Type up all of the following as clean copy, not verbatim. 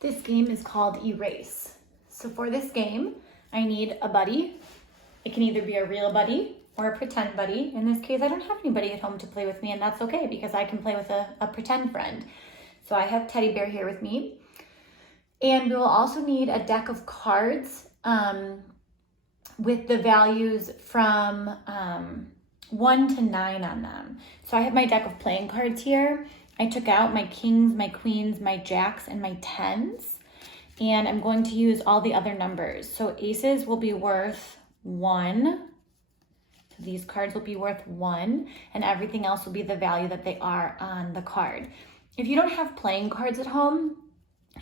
This game is called Erase. So for this game, I need a buddy. It can either be a real buddy or a pretend buddy. In this case, I don't have anybody at home to play with me, and that's okay because I can play with a pretend friend. So I have Teddy Bear here with me. And we will also need a deck of cards with the values from 1 to 9 on them. So I have my deck of playing cards here. I took out my kings, my queens, my jacks, and my tens. And I'm going to use all the other numbers. So aces will be worth 1. So these cards will be worth 1. And everything else will be the value that they are on the card. If you don't have playing cards at home,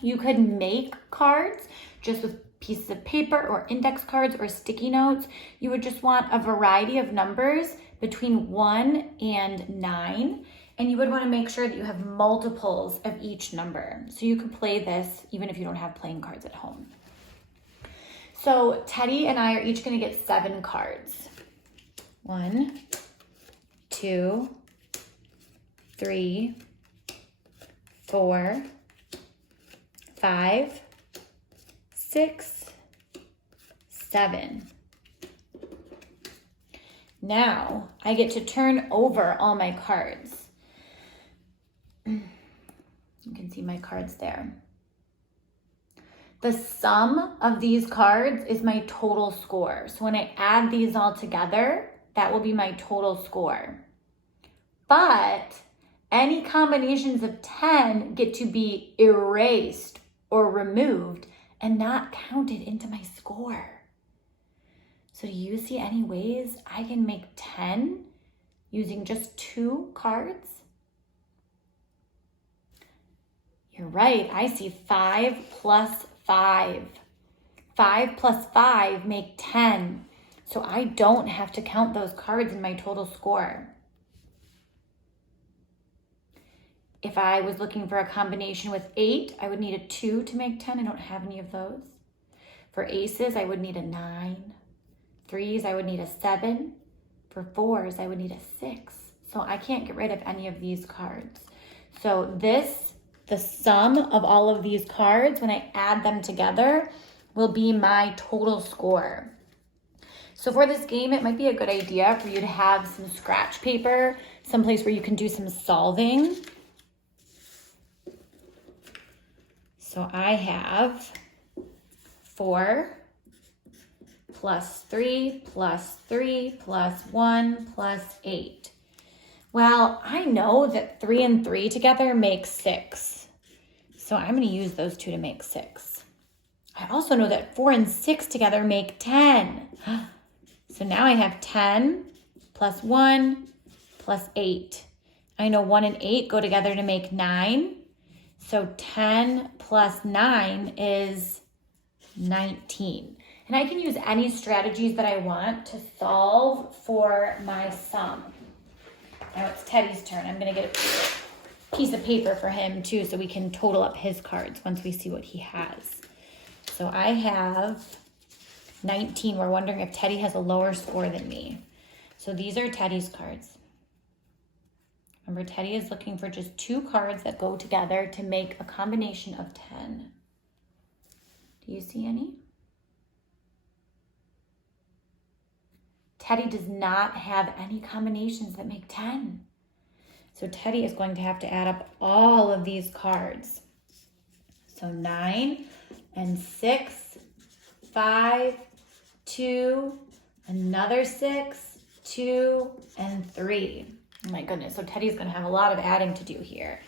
you could make cards just with pieces of paper or index cards or sticky notes. You would just want a variety of numbers between 1 and 9. And you would want to make sure that you have multiples of each number. So you can play this even if you don't have playing cards at home. So Teddy and I are each going to get 7 cards. 1, 2, 3, 4, 5, 6, 7. Now I get to turn over all my cards. You can see my cards there. The sum of these cards is my total score. So when I add these all together, that will be my total score. But any combinations of 10 get to be erased or removed and not counted into my score. So do you see any ways I can make 10 using just 2 cards? You're right, I see 5 plus 5. 5 plus 5 make 10. So I don't have to count those cards in my total score. If I was looking for a combination with 8, I would need a 2 to make 10. I don't have any of those. For aces, I would need a 9. 3s, I would need a 7. For 4s, I would need a 6. So I can't get rid of any of these cards. So the sum of all of these cards, when I add them together, will be my total score. So for this game, it might be a good idea for you to have some scratch paper, someplace where you can do some solving. So I have 4 plus 3 plus 3 plus 1 plus 8. Well, I know that 3 and 3 together make 6. So I'm going to use those 2 to make 6. I also know that 4 and 6 together make 10. So now I have 10 plus 1 plus 8. I know 1 and 8 go together to make 9. So 10 plus 9 is 19. And I can use any strategies that I want to solve for my sum. Now it's Teddy's turn. I'm going to get a piece of paper for him too so we can total up his cards once we see what he has. So I have 19. We're wondering if Teddy has a lower score than me. So these are Teddy's cards. Remember, Teddy is looking for just 2 cards that go together to make a combination of 10. Do you see any? Teddy does not have any combinations that make 10. So Teddy is going to have to add up all of these cards. So 9 and 6, 5, 2, another 6, 2, and 3. Oh my goodness, so Teddy's going to have a lot of adding to do here.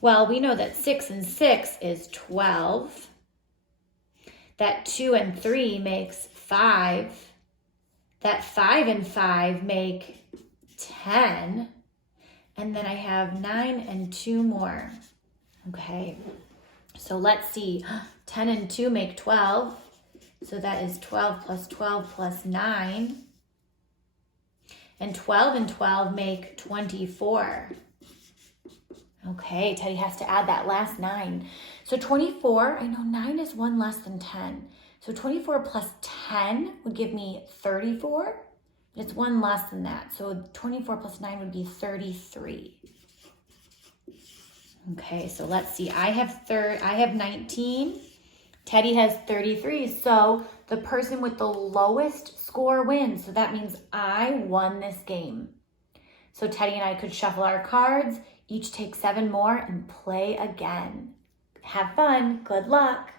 Well, we know that 6 and 6 is 12. That 2 and 3 makes 5. That 5 and 5 make 10. And then I have 9 and 2 more. Okay, so let's see. 10 and 2 make 12. So that is 12 plus 12 plus 9. And 12 and 12 make 24. Okay, Teddy has to add that last 9. So 24, I know 9 is 1 less than 10. So 24 plus 10 would give me 34. But it's 1 less than that. So 24 plus 9 would be 33. Okay, so let's see. I have 19. Teddy has 33. So the person with the lowest score wins. So that means I won this game. So Teddy and I could shuffle our cards, each take 7 more, and play again. Have fun. Good luck.